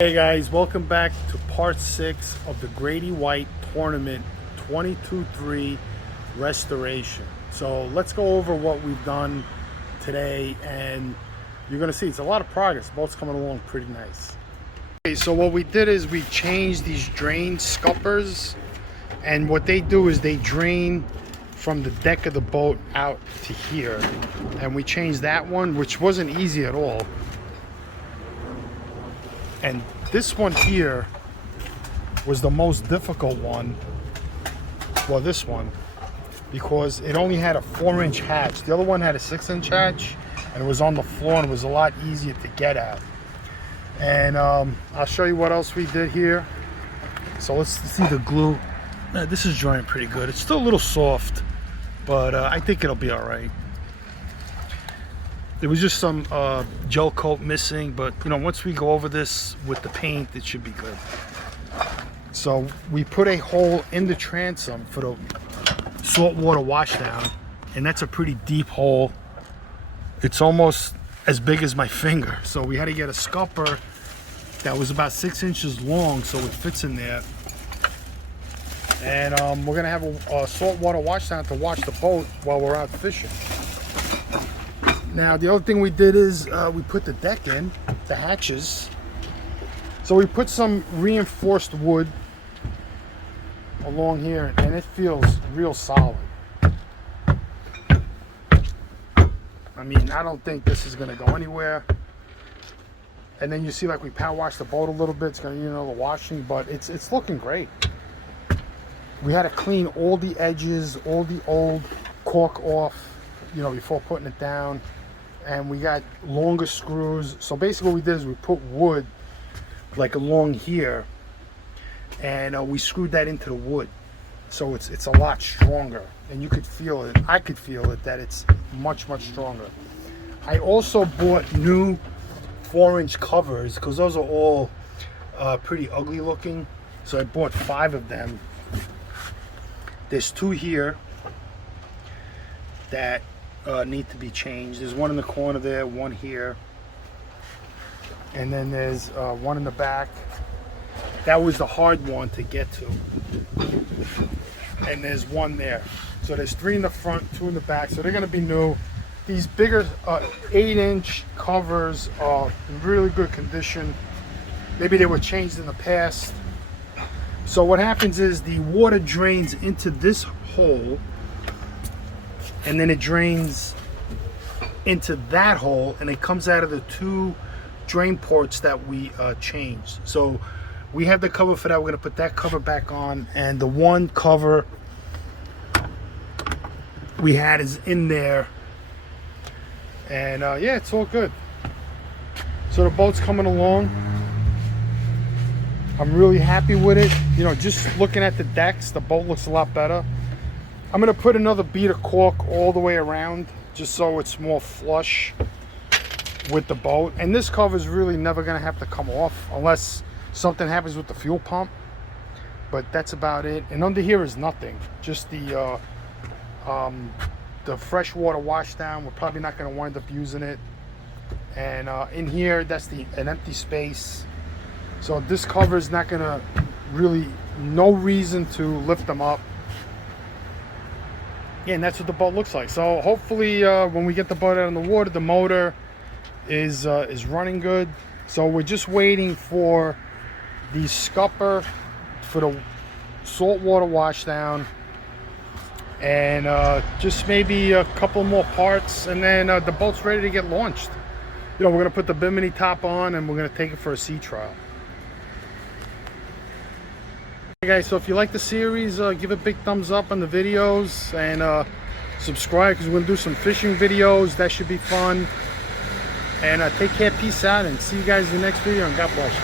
Hey guys, welcome back to part 6 of the Grady White Tournament 22-3 restoration. So let's go over what we've done today, and you're going to see it's a lot of progress. The boat's coming along pretty nice. Okay, so what we did is we changed these drain scuppers, and what they do is they drain from the deck of the boat out to here, and we changed that one, which wasn't easy at all. And this one here was the most difficult one. Well, this one, because it only had a 4-inch hatch. The other one had a 6-inch hatch, and it was on the floor, and it was a lot easier to get at. And I'll show you what else we did here. So let's see the glue. This is drying pretty good. It's still a little soft, but I think it'll be all right. There was just some gel coat missing, but you know, once we go over this with the paint, it should be good. So we put a hole in the transom for the saltwater washdown, and that's a pretty deep hole. It's almost as big as my finger. So we had to get a scupper that was about 6 inches long so it fits in there. And we're gonna have a saltwater washdown to wash the boat while we're out fishing. Now the other thing we did is we put the deck in, the hatches. So we put some reinforced wood along here, and it feels real solid. I mean, I don't think this is gonna go anywhere. And then you see, like, we power wash the boat a little bit. It's gonna need another washing, but it's looking great. We had to clean all the edges, all the old caulk off, you know, before putting it down. And we got longer screws. So basically what we did is we put wood like along here, and we screwed that into the wood, so it's a lot stronger, and you could feel it. I could feel it, that it's much stronger. I also bought new 4-inch covers because those are all pretty ugly looking, so I bought 5 of them. There's 2 here that need to be changed. There's one in the corner there, one here, and then there's one in the back. That was the hard one to get to, and there's one there. So there's 3 in the front, 2 in the back, so they're going to be new. These bigger 8-inch covers are in really good condition. Maybe they were changed in the past. So what happens is the water drains into this hole, and then it drains into that hole, and it comes out of the 2 drain ports that we changed. So we have the cover for that. We're going to put that cover back on, and the one cover we had is in there. And yeah, it's all good. So the boat's coming along. I'm really happy with it. You know, just looking at the decks, the boat looks a lot better. I'm going to put another bead of caulk all the way around, just so it's more flush with the boat. And this cover is really never going to have to come off unless something happens with the fuel pump. But that's about it. And under here is nothing, just the freshwater washdown. We're probably not going to wind up using it. And in here, that's an empty space. So this cover is not going to really, no reason to lift them up. Yeah, and that's what the boat looks like. So hopefully when we get the boat out on the water, the motor is running good. So we're just waiting for the scupper for the saltwater washdown, and just maybe a couple more parts, and then the boat's ready to get launched. You know, we're gonna put the bimini top on, and we're gonna take it for a sea trial. Hey guys, so if you like the series, give a big thumbs up on the videos, and subscribe, because we're going to do some fishing videos. That should be fun. And take care, peace out, and see you guys in the next video, and God bless you.